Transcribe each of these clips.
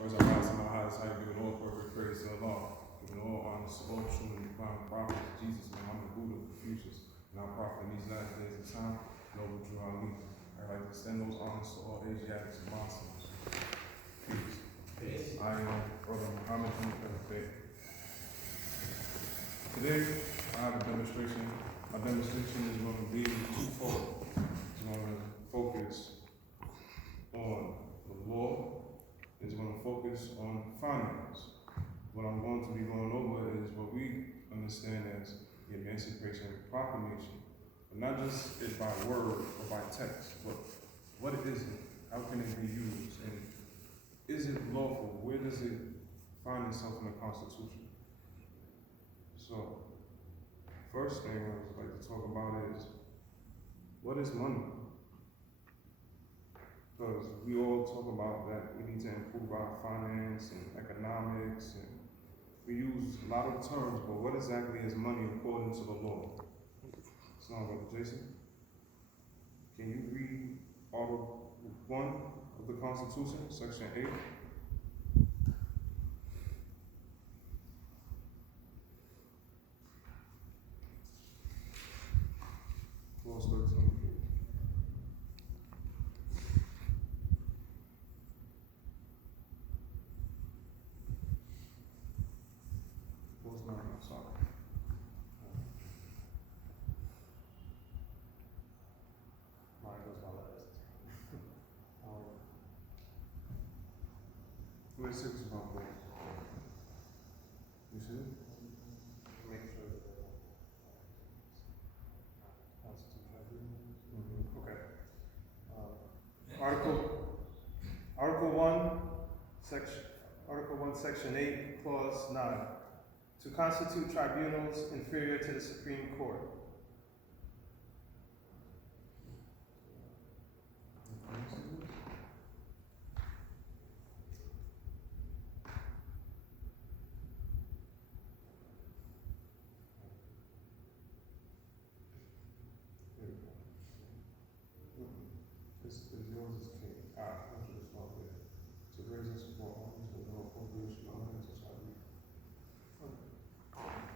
First, I rise to my highest height, giving all perfect praise to Allah, giving all honor to all true and divine prophets, Jesus, Muhammad, Buddha, Confucius, and our prophet in these last days of time, Noble Drew Ali. I'd like to extend those honors to all Asiatics and Muslims. Peace. I am Brother Muhammad Faith. Today, I have a demonstration. My demonstration is going to be twofold. It's going to focus on the law. It's going to focus on finance. What I'm going to be going over is what we understand as the Emancipation Proclamation. But not just it by word or by text, but what is it? How can it be used? And is it lawful? Where does it find itself in the Constitution? So, first thing I would like to talk about is, what is money? Because we all talk about that we need to improve our finance and economics, and we use a lot of terms, but what exactly is money according to the law? So now, Brother Jason, can you read Article 1 of the Constitution, Section 8? Clause 13. Where's 6 about that? You see it? Make sure that the Constitution. Okay. Article 1, Section 8, Clause 9. To constitute tribunals inferior to the Supreme Court.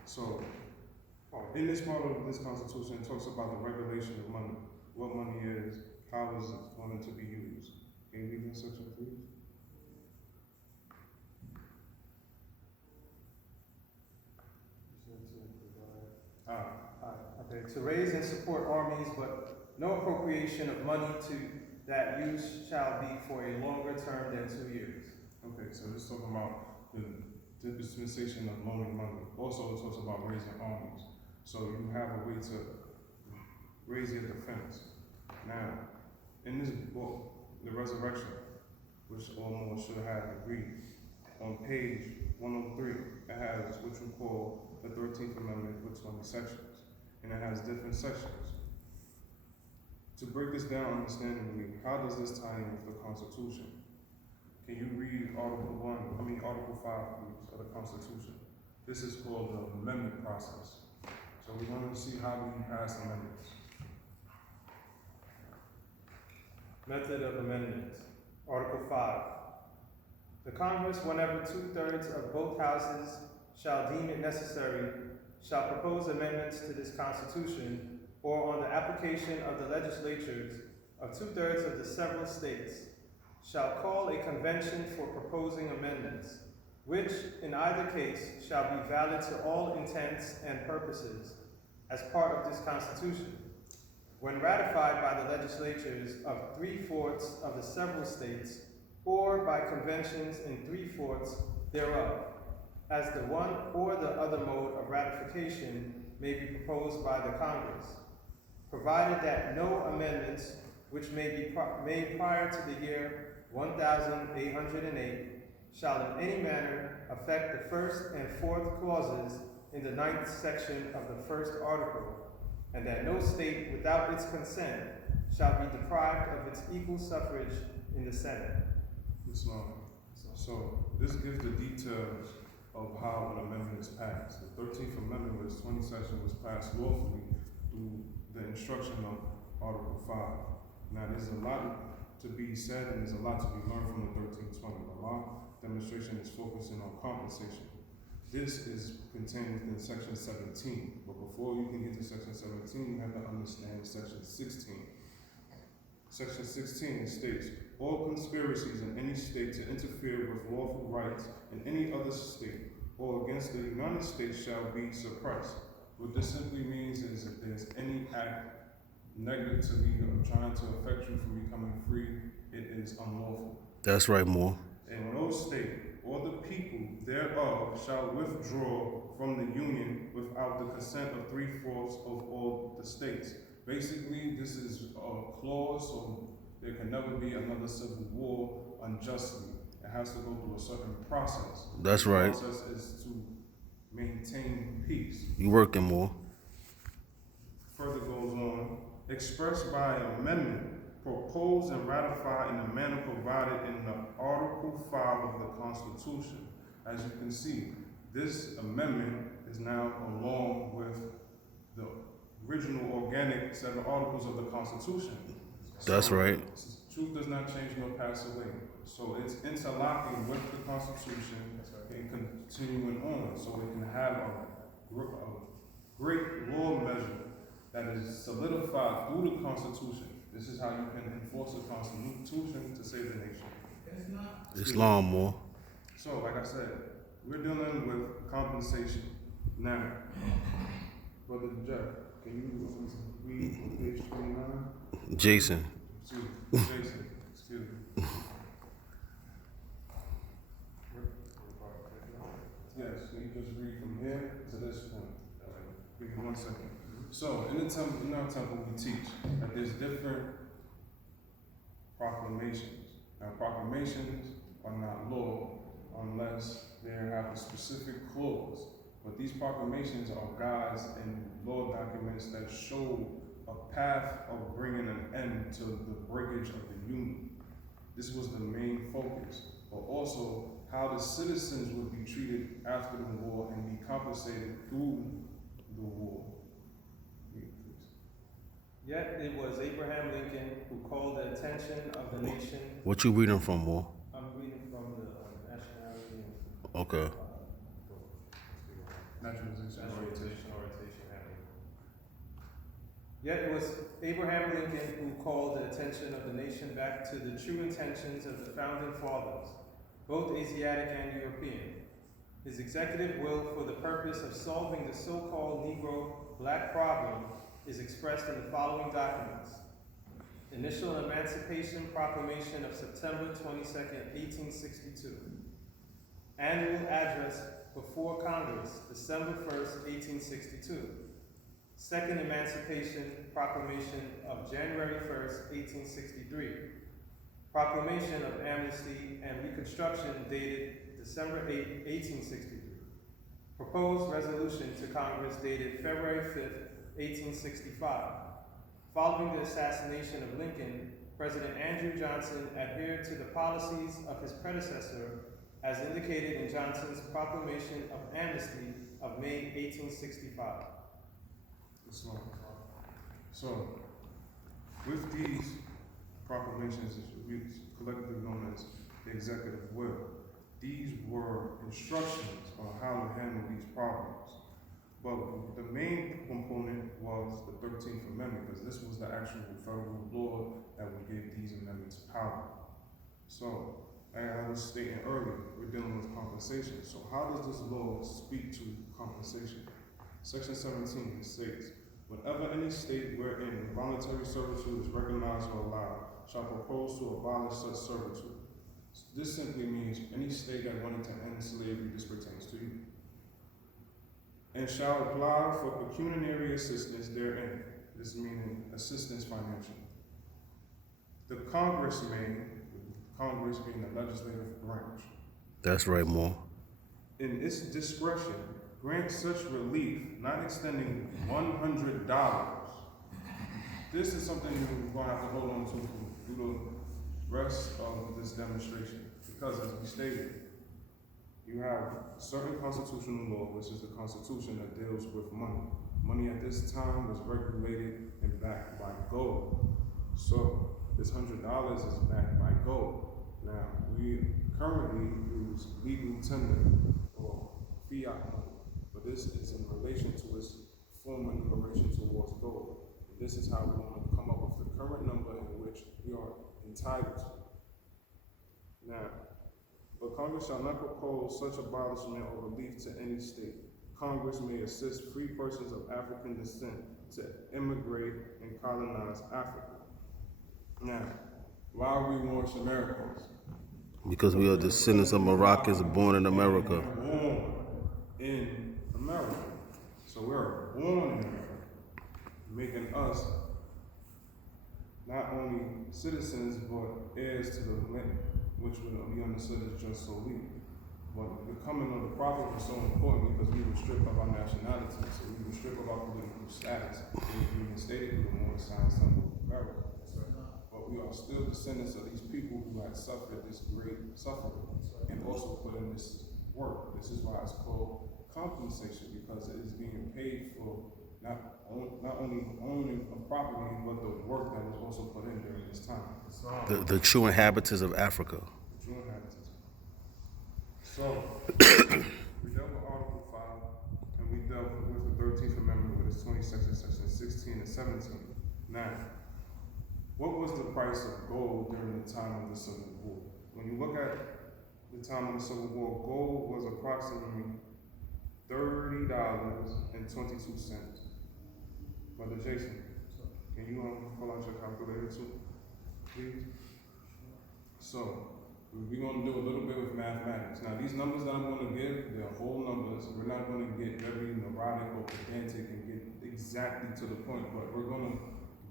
So, in this part of this Constitution, it talks about the regulation of money, what money is, how is it going to be used. Can you read that section, please? Okay. To raise and support armies, but no appropriation of money to that use shall be for a longer term than 2 years. Okay, so this is talking about the dispensation of loaning money. Also, it talks about raising armies. So you have a way to raise your defense. Now, in this book, The Resurrection, which almost should have agreed, on page 103, it has what you call the 13th Amendment with 20 sections. And it has different sections. To break this down understandingly, how does this tie in with the Constitution? Can you read Article 5, please, of the Constitution? This is called the amendment process. So we're going to see how we pass amendments. Method of amendment. Article 5. The Congress, whenever 2/3 of both houses shall deem it necessary, shall propose amendments to this Constitution, or on the application of the legislatures of 2/3 of the several states, shall call a convention for proposing amendments, which in either case shall be valid to all intents and purposes as part of this Constitution. When ratified by the legislatures of 3/4 of the several states, or by conventions in 3/4 thereof, as the one or the other mode of ratification may be proposed by the Congress, provided that no amendments which may be made prior to the year 1808 shall in any manner affect the 1st and 4th clauses in the 9th section of the 1st article, and that no state without its consent shall be deprived of its equal suffrage in the Senate. So this gives the details of how an amendment is passed. The 13th Amendment with its 20 sections was passed lawfully through the instruction of Article 5. Now there's a lot to be said and there's a lot to be learned from the 1320. Allah demonstration is focusing on compensation. This is contained within section 17, but before you can get to section 17, you have to understand section 16. Section 16 states, all conspiracies in any state to interfere with lawful rights in any other state or against the United States shall be suppressed. What this simply means is if there's any act negatively trying to affect you from becoming free, it is unlawful. That's right, Moore. And no state or the people thereof shall withdraw from the union without the consent of 3/4 of all the states. Basically, this is a clause so there can never be another civil war unjustly. It has to go through a certain process. That's right. The process is to maintain peace. You working, Moore. Further goes on, expressed by amendment, proposed and ratified in the manner provided in the Article 5 of the Constitution. As you can see, this amendment is now along with the original organic set of articles of the Constitution. That's right. Truth does not change nor pass away. So it's interlocking with the Constitution and continuing on. So we can have a great law measure that is solidified through the Constitution. This is how you can enforce the Constitution to save the nation. Islam, Moore. So, like I said, we're dealing with compensation. Now, Brother Jeff, can you read on page 29? Jason. Excuse me, Jason, excuse me. Yes, can you just read from here to this point? Give me 1 second. So, in our temple, we teach that there's different proclamations. Now, proclamations are not law unless they have a specific clause. But these proclamations are guides and law documents that show a path of bringing an end to the breakage of the union. This was the main focus, but also how the citizens would be treated after the war and be compensated through the war. Yet it was Abraham Lincoln who called the attention of the nation. What you reading from, Moore? I'm reading from the Nationality and Okay. Naturalization orientation. Yet it was Abraham Lincoln who called the attention of the nation back to the true intentions of the founding fathers, both Asiatic and European. His executive will for the purpose of solving the so-called Negro-Black problem is expressed in the following documents. Initial Emancipation Proclamation of September 22nd, 1862. Annual Address before Congress, December 1st, 1862. Second Emancipation Proclamation of January 1st, 1863. Proclamation of Amnesty and Reconstruction dated December 8, 1863. Proposed resolution to Congress dated February 5th, 1865. Following the assassination of Lincoln, President Andrew Johnson adhered to the policies of his predecessor as indicated in Johnson's Proclamation of Amnesty of May 1865. So, with these proclamations, it's collectively known as the executive will, these were instructions on how to handle these problems. But the main component was the 13th Amendment, because this was the actual federal law that would give these amendments power. So, as I was stating earlier, we're dealing with compensation. So how does this law speak to compensation? Section 17 states, whenever any state wherein voluntary servitude is recognized or allowed shall propose to abolish such servitude. This simply means any state that wanted to end slavery, this pertains to you. And shall apply for pecuniary assistance therein. This meaning assistance financially. The Congress being the legislative branch, That's right, Moore. in its discretion, grant such relief, not extending $100. This is something we're going to have to hold on to through the rest of this demonstration. Because as we stated, you have certain constitutional law, which is the Constitution that deals with money. Money at this time was regulated and backed by gold. So this $100 is backed by gold. Now, we currently use legal tender or fiat money, but this is in relation to its former declaration towards gold. And this is how we're going to come up with the current number in which we are entitled to. Now, but Congress shall not propose such abolishment or relief to any state. Congress may assist free persons of African descent to immigrate and colonize Africa. Now, why are we Moorish Americans? Because we are descendants of Moroccans born in America. Born in America. So we're born in America, making us not only citizens but heirs to the land, which we understood as just so legal. But the coming of the prophet was so important because we were stripped of our nationality, so we were stripped of our political status. We were reinstated through the Moorish Science Temple of America. But we are still descendants of these people who had suffered this great suffering and also put in this work. This is why it's called compensation, because it is being paid for not only owning a property, but the work that was also put in during this time. The true inhabitants of Africa. The true inhabitants. So, we dealt with Article 5, and we dealt with the 13th Amendment with its 20 sections, sections 16 and 17. Now, what was the price of gold during the time of the Civil War? When you look at the time of the Civil War, gold was approximately $30.22. Brother Jason, can you pull out your calculator too, please? So, we're going to do a little bit with mathematics. Now, these numbers that I'm going to give, they're whole numbers. We're not going to get very neurotic or pedantic and get exactly to the point, but we're going to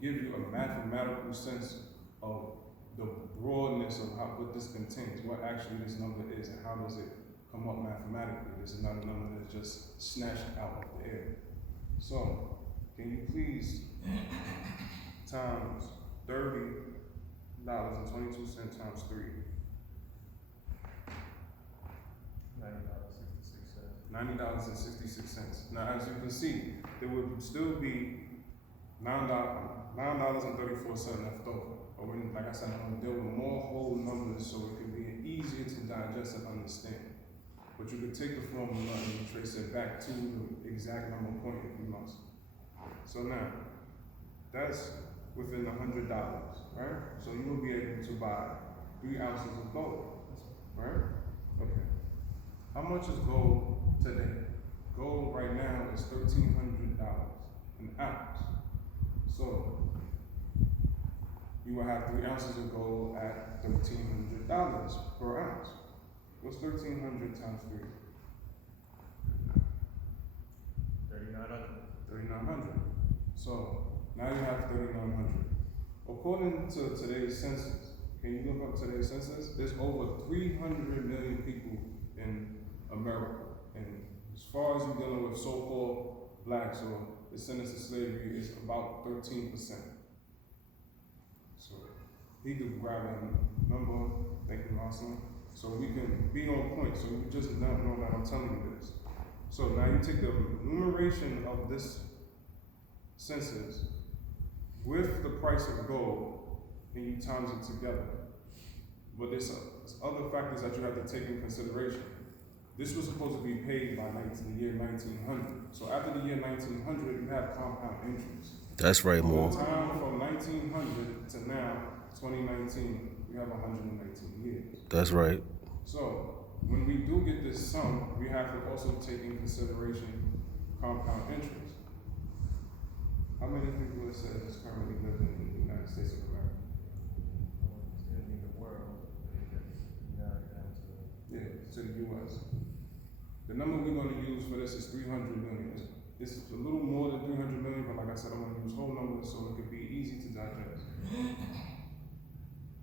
give you a mathematical sense of the broadness of what this contains, what actually this number is, and how does it come up mathematically. This is not a number that's just snatched out of the air. So, can you please times $30.22 times 3? $90.66. Now, as you can see, there would still be $9.34 left over. But when, like I said, I'm going to deal with more whole numbers so it can be easier to digest and understand. But you can take the formula and trace it back to the exact number point if you must. So now, that's within $100, right? So you will be able to buy 3 ounces of gold, right? Okay. How much is gold today? Gold right now is $1,300 an ounce. So you will have 3 ounces of gold at $1,300 per ounce. What's 1,300 times 3? 3,900. So now you have 3,900. According to today's census, can you look up today's census? There's over 300 million people in America. And as far as you're dealing with so-called blacks or descendants of slavery, it's about 13%. So he could grab that number, thank you, Lawson, so we can be on point, so we just don't know that I'm telling you this. So now you take the numeration of this census with the price of gold and you times it together. But there's other factors that you have to take in consideration. This was supposed to be paid by the year 1900. So after the year 1900, you have compound interest. That's right, Moore. From the time from 1900 to now, 2019, you have 119 years. That's right. So when we do get this sum, we have to also take in consideration compound interest. How many people it says is currently living in the United States of America? In the world, To the U.S. The number we're going to use for this is 300 million. It's a little more than 300 million, but like I said, I'm going to use whole numbers so it could be easy to digest.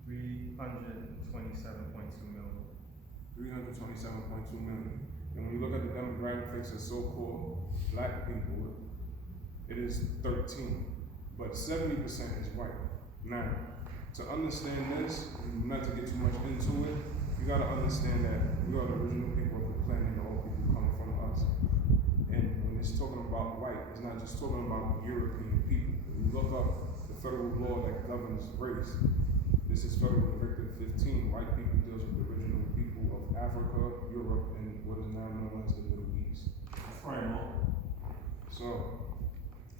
327.2 million. 327.2 million. And when you look at the demographics of so-called black people, it is 13, but 70% is white. Now, to understand this, not to get too much into it, you gotta understand that we are the original people of the planet, and all people come from us. And when it's talking about white, it's not just talking about European people. When you look up the federal law that governs race, this is Federal Directive 15. White people deals with the original people Africa, Europe, and what is now known as the Middle East. That's probably more. So,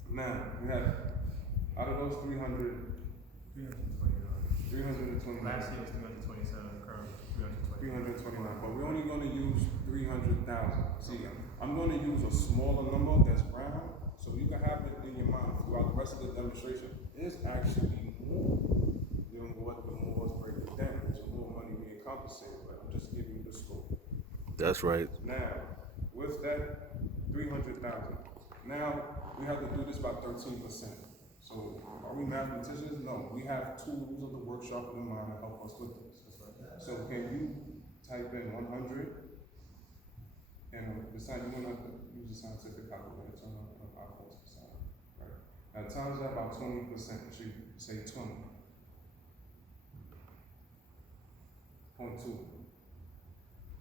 now, we have, out of those 300, 329. Last year was 327, current 320. 329, but we're only gonna use 300,000. See, I'm gonna use a smaller number that's round, so you can have it in your mind throughout the rest of the demonstration. There's actually more than what the Moors break it down. There's more money being compensated, but I'm just giving you the scope. That's right. Now, with that 300,000, now we have to do this by 13%. So, are we mathematicians? No, we have tools of the workshop in mind to help us with this. So, can you type in 100? And besides, you want to use a scientific calculator, turn on the iPhone to the side, right? Now, times that by 20%, it should say 20.2.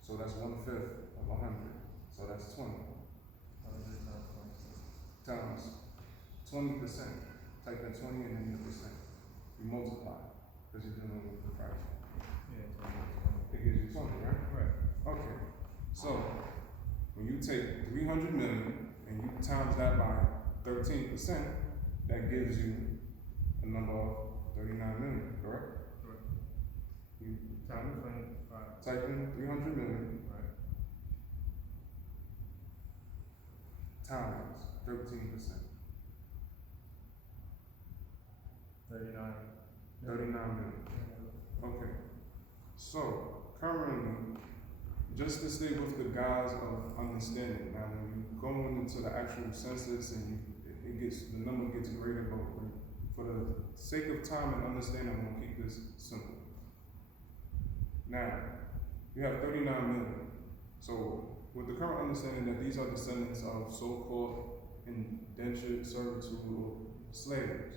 So that's 1/5 of 100. So that's 20 times 20%. Type in 20 and then the percent. You multiply, because you're dealing with the fraction. Yeah, It gives you 20, right? right. Okay. So, when you take 300 million and you times that by 13%, that gives you a number of 39 million, correct? Correct. You Time 25. type in 300 million Right. times 13%. 39. 39 million. Okay. So, currently, just to stay with the guise of understanding, now when you go into the actual census and the number gets greater, but for the sake of time and understanding, I'm gonna keep this simple. Now, we have 39 million. So, with the current understanding that these are descendants of so-called indentured servitude or slaves,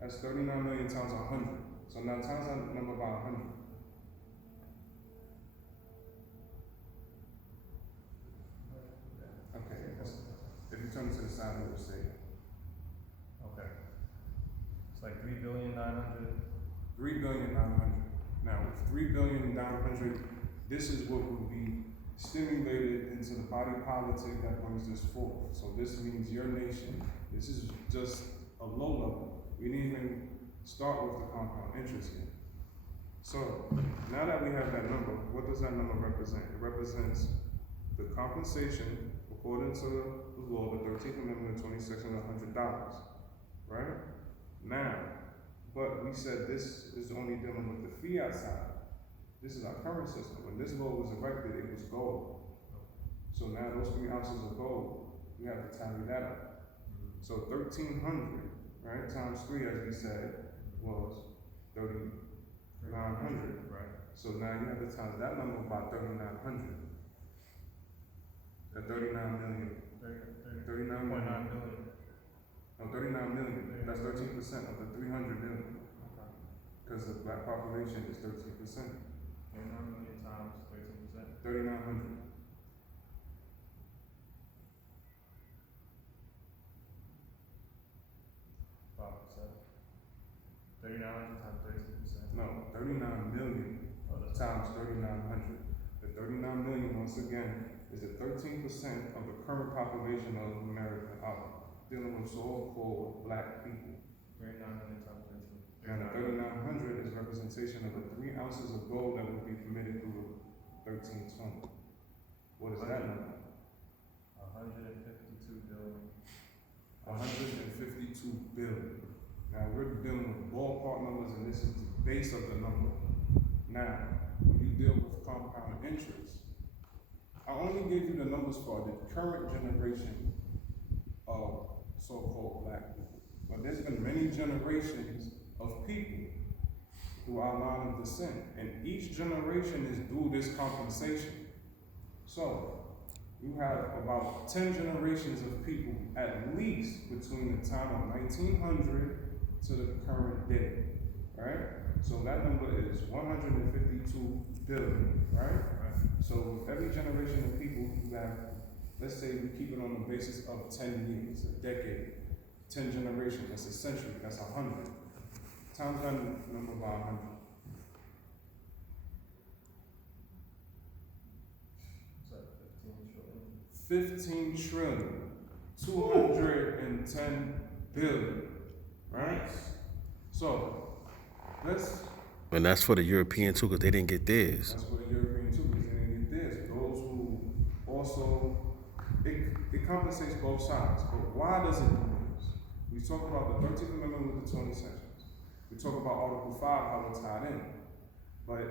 that's 39 million times 100. So now times that number by 100. Okay, if you turn it to the side, it will say Okay. It's like 3,900,000,000. 3,900,000,000. Now, with 3,900,000,000, this is what will be stimulated into the body politic that brings this forth. So this means your nation. This is just a low level. We didn't even start with the compound interest yet. So, now that we have that number, what does that number represent? It represents the compensation according to the law, the 13th Amendment, 20 section of $100, right? Now, but we said this is only dealing with the fiat side. This is our current system. When this law was erected, it was gold. So now those 3 ounces of gold, we have to tally that up. So 1,300, right, times 3, as we said, was 3,900. Right. So now you have to times that number by 3,900. At 39 million. 39 39.9 million. billion. No, 39 million. That's 13% of the 300 million. Okay. Because the black population is 13%. 39 million times 13%. 3,900. Wow, so 3,900 times 13%. No, 39 million Oh, that's times 3,900. The 39 million, once again, is the 13% of the current population of America dealing with so-called black people. 39 million times 13. And the 3,900 is representation of the 3 ounces of gold that will be permitted through 1320. What is that number? 152 billion. 152 billion. Now we're dealing with ballpark numbers, and this is the base of the number. Now, when you deal with compound interest, I only gave you the numbers for the current generation of so-called black people. But there's been many generations of people through our line of descent, and each generation is due this compensation. So, you have about 10 generations of people, at least between the time of 1900 to the current day, right? So that number is 152 billion, right? So with every generation of people, you have, let's say we keep it on the basis of 10 years, a decade, 10 generations, that's a century, that's 100. Times that number by 100. 15 trillion, 210 billion, right? So, And that's for the European too, because they didn't get theirs. that's what the European too, because they didn't get theirs. Those who also, it compensates both sides. But why does it do this? We talk about the 13th Amendment with the 20 sections. We talk about Article 5, how it's tied in. But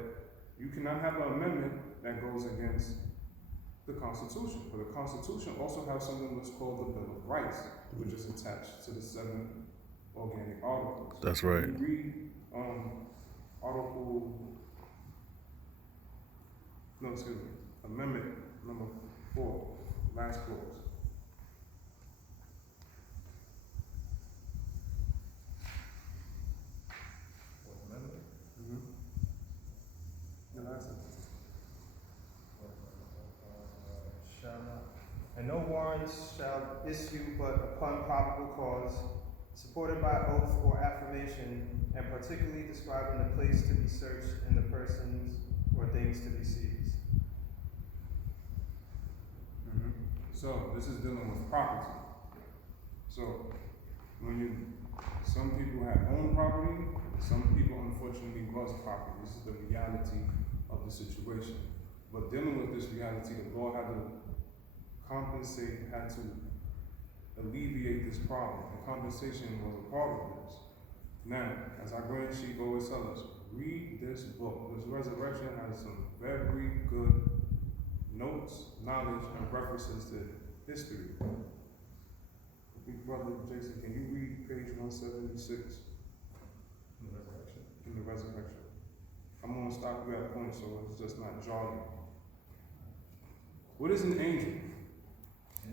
you cannot have an amendment that goes against the Constitution. But the Constitution also has something that's called the Bill of Rights, which is attached to the 7 organic articles. That's right. You read Amendment number 4, last clause. The last sentence. Shall not. And no warrants shall issue but upon probable cause, supported by oath or affirmation, and particularly describing the place to be searched and the persons or things to be seized. So this is dealing with property. So some people have owned property, some people unfortunately lost property. This is the reality of the situation. But dealing with this reality, the law had to compensate, had to alleviate this problem. And compensation was a part of this. Now, as our grand chief always tells us, read this book. This resurrection has some very good notes, knowledge, and references to history. Big brother Jason, can you read page 176? In the resurrection. I'm going to stop you at a point so it's just not jargon. What is an angel?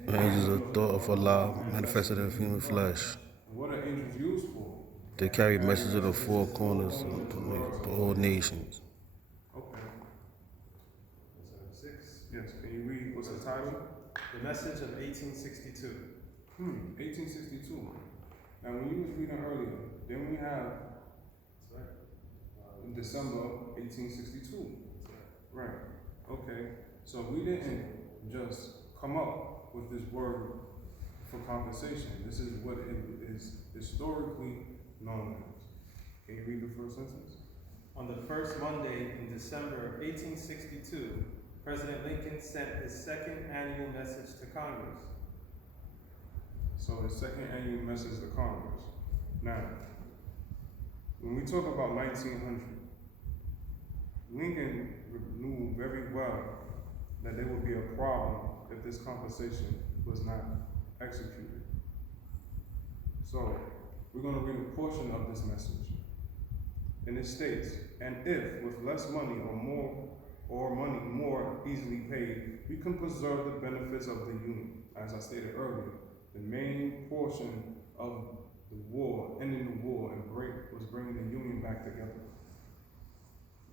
An angel is a thought of Allah manifested in human flesh. And what are angels used for? They carry messages of the four corners of all nations. Okay. 6. Yes, can you read, what's the title? The Message of 1862. 1862. Now when you was reading earlier, then we have in December 1862. Right. Okay. So we didn't just come up with this word for compensation. This is what it is historically known as. Can you read the first sentence? On the first Monday in December 1862, President Lincoln sent his second annual message to Congress. So his second annual message to Congress. Now, when we talk about 1900, Lincoln knew very well that there would be a problem if this compensation was not executed. So, we're going to read a portion of this message. And it states, and if with less money or money more easily paid, we can preserve the benefits of the Union. As I stated earlier, the main portion of the war, ending the war, and was bringing the Union back together.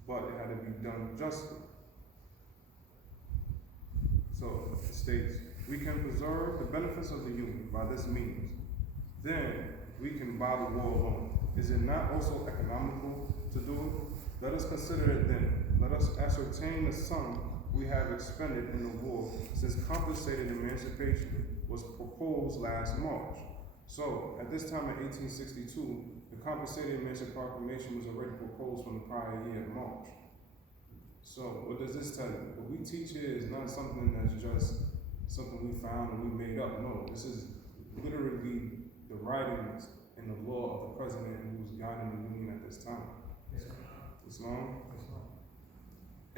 But it had to be done justly. So it states, we can preserve the benefits of the Union by this means. Then we can buy the war alone. Is it not also economical to do it? Let us consider it then. Let us ascertain the sum we have expended in the war since compensated emancipation was proposed last March. So, at this time in 1862, the compensated emancipation proclamation was already proposed from the prior year in March. So, what does this tell you? What we teach here is not something that's just something we found and we made up. No, this is literally the writings and the law of the president who was guiding the Union at this time. Islam?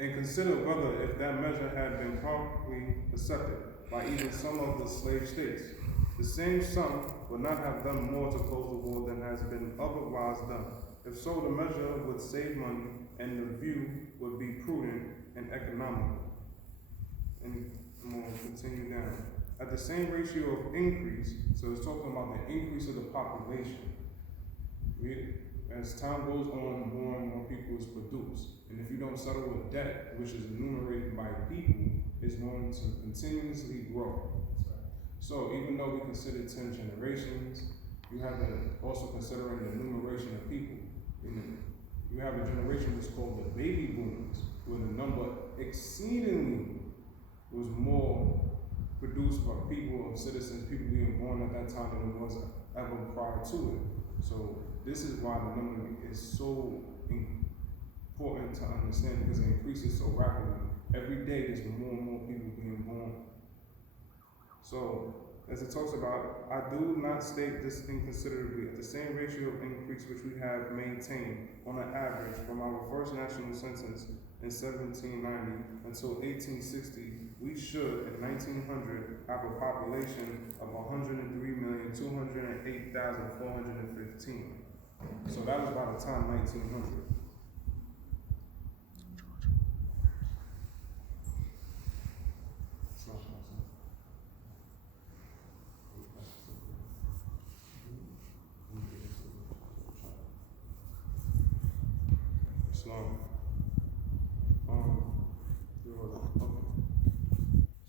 And consider whether if that measure had been properly accepted by even some of the slave states, the same sum would not have done more to close the war than has been otherwise done. If so, the measure would save money and the view would be prudent and economical. And I'm going to continue down. At the same ratio of increase, so it's talking about the increase of the population. As time goes on, more and more people is produced. And if you don't settle a debt, which is enumerated by people, it's going to continuously grow. So even though we consider 10 generations, you have to also consider the enumeration of people. You have a generation that's called the baby boomers, where the number exceedingly was more produced of people, of citizens, people being born at that time than it was ever prior to it. So this is why the number is so important to understand, because it increases so rapidly. Every day there's more and more people being born. So as it talks about, I do not state this inconsiderably. At the same ratio of increase which we have maintained on an average from our first national census in 1790 until 1860, we should, in 1900, have a population of 103,208,415. So that was by the time 1900.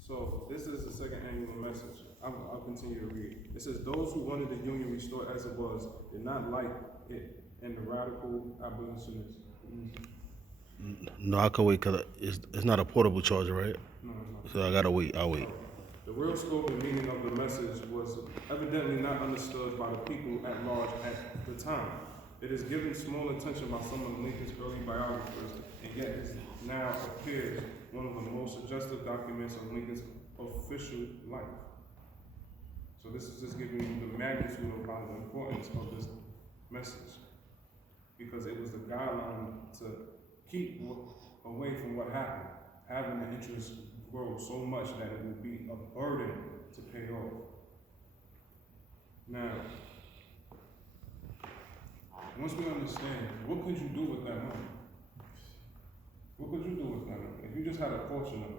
So this is the second annual message. I'll continue to read. It says, those who wanted the Union restored as it was did not like it, and the radical abolitionists. No, I can wait because it's not a portable charger, right? No, it's not. So I gotta wait. I'll wait. The real scope and meaning of the message was evidently not understood by the people at large at the time. It is given small attention by some of Lincoln's early biographers, and yet it now appears one of the most suggestive documents of Lincoln's official life. So this is just giving you the magnitude of how the importance of this message, because it was the guideline to keep away from what happened, having the interest grow so much that it will be a burden to pay off. Now, once we understand, what could you do with that money? What could you do with that money if you just had a portion of it?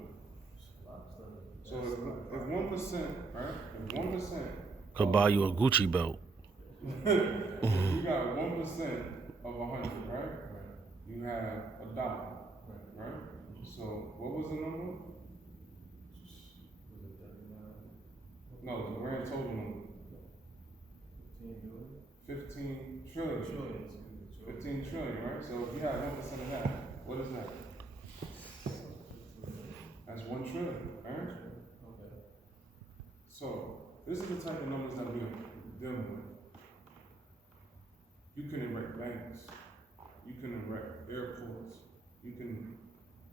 So if 1%, right? If 1% Could buy you a Gucci belt. you got 1% of 100, right? You have $1, right? So what was the number? No, the grand total number. 15 trillion. 15 trillion, right? So if you have 1% of that, what is that? That's 1 trillion, right? So this is the type of numbers that we are dealing with. You can erect banks, you can erect airports, you can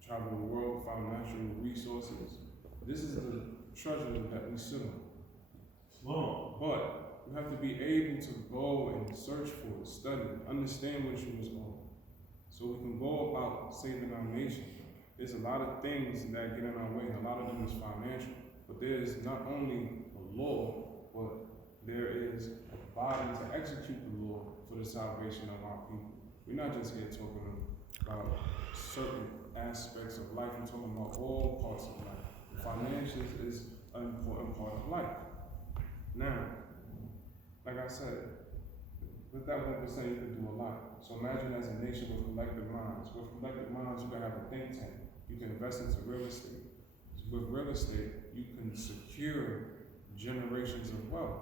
travel the world, find natural resources. This is the treasure that we sit on. But you have to be able to go and search for it, study, understand what you was on, so we can go about saving our nation. There's a lot of things that get in our way, and a lot of them is financial. But there is not only a law, but there is a body to execute the law for the salvation of our people. We're not just here talking about certain aspects of life, we're talking about all parts of life. Finances is an important part of life. Now, like I said, with that 1% you can do a lot. So imagine as a nation with collective minds. With collective minds, you can have a think tank. You can invest into real estate. With real estate, you can secure generations of wealth.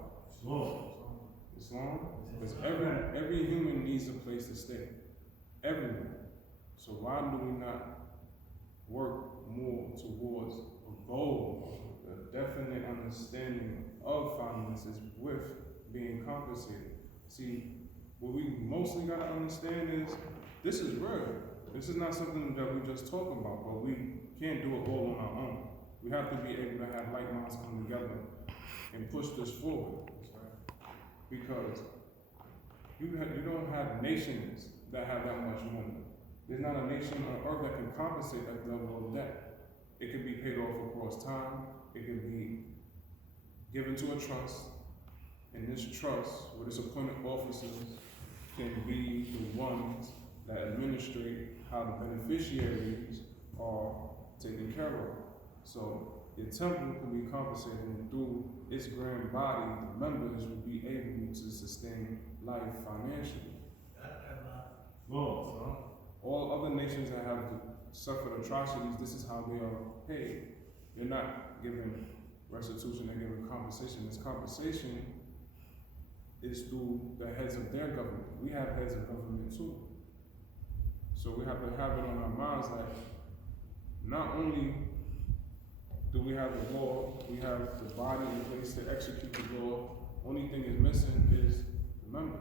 Islam? Because every human needs a place to stay. Everyone. So why do we not work more towards a goal, a definite understanding of finances with being compensated? See, what we mostly gotta understand is this is real. This is not something that we just talk about, but we can't do it all on our own. We have to be able to have like minds come together and push this forward. Because you don't have nations that have that much money. There's not a nation on earth that can compensate that level of debt. It can be paid off across time. It can be given to a trust. And this trust, with its appointed officers, can be the ones that administrate how the beneficiaries are taken care of. So the temple can be compensated, and through its grand body, the members will be able to sustain life financially. All other nations that have suffered atrocities, this is how they are paid. They're not given restitution, they're given compensation. This compensation is through the heads of their government. We have heads of government too. So we have to have it on our minds that not only do we have the law? We have the body in place to execute the law. Only thing is missing is the members.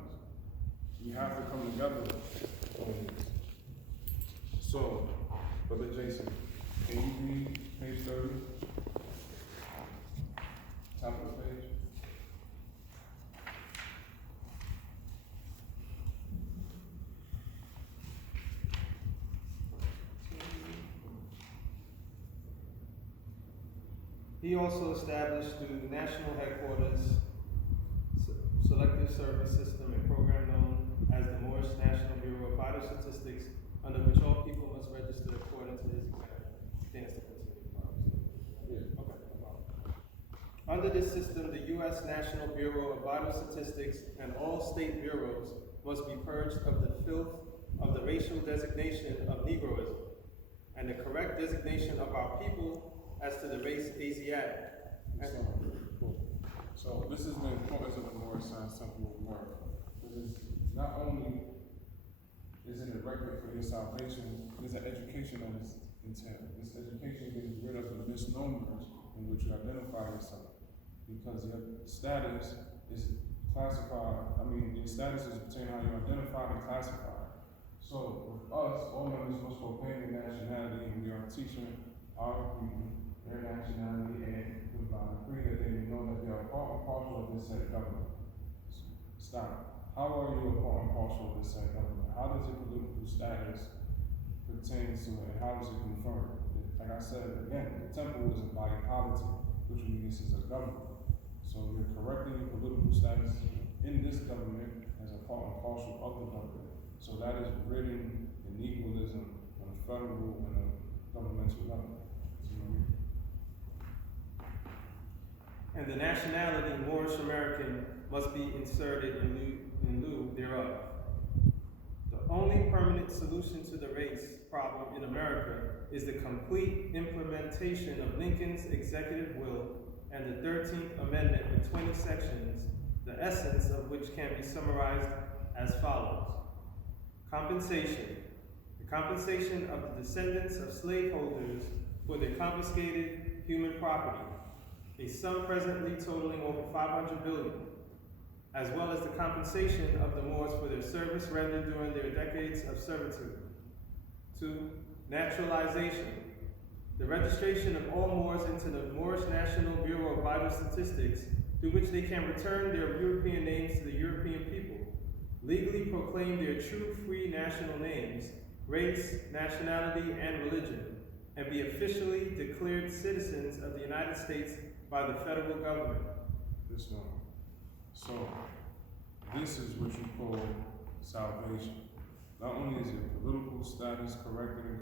We have to come together on this. So, Brother Jason, can you read page 30? Top of the page. He also established through national headquarters selective service system and program known as the Moorish National Bureau of Vital Statistics, under which all people must register according to his example. Stands to continue. Yeah. Okay, no problem. Under this system, the U.S. National Bureau of Vital Statistics and all state bureaus must be purged of the filth of the racial designation of Negroism and the correct designation of our people as to the race Asiatic. So this is the importance of the Moorish Science Temple of America. Because not only is it a record for your salvation, there's an education that is entailed. This education gets rid of the misnomers in which you identify yourself. Because your status is classified, your status is between how you identify and classify. So with us, all members must obey their nationality, and we are teaching our people their nationality and agree that they know that they are part and parcel of this said government. Stop. How are you a part and parcel of this said government? How does your political status pertain to it, and how does it confirm? Like I said again, the temple is a body politic, which means this is a government. So you're correcting your political status in this government as a part and parcel of the government. So that is ridding the negoism on a federal and a governmental level. And the nationality Moorish American must be inserted in lieu thereof. The only permanent solution to the race problem in America is the complete implementation of Lincoln's executive will and the 13th Amendment with 20 sections, the essence of which can be summarized as follows. Compensation. The compensation of the descendants of slaveholders for their confiscated human property, a sum presently totaling over $500 billion, as well as the compensation of the Moors for their service rendered during their decades of servitude. 2. Naturalization. The registration of all Moors into the Moorish National Bureau of Vital Statistics, through which they can return their European names to the European people, legally proclaim their true free national names, race, nationality, and religion, and be officially declared citizens of the United States by the federal government. This one. So, this is what you call salvation. Not only is your political status corrected and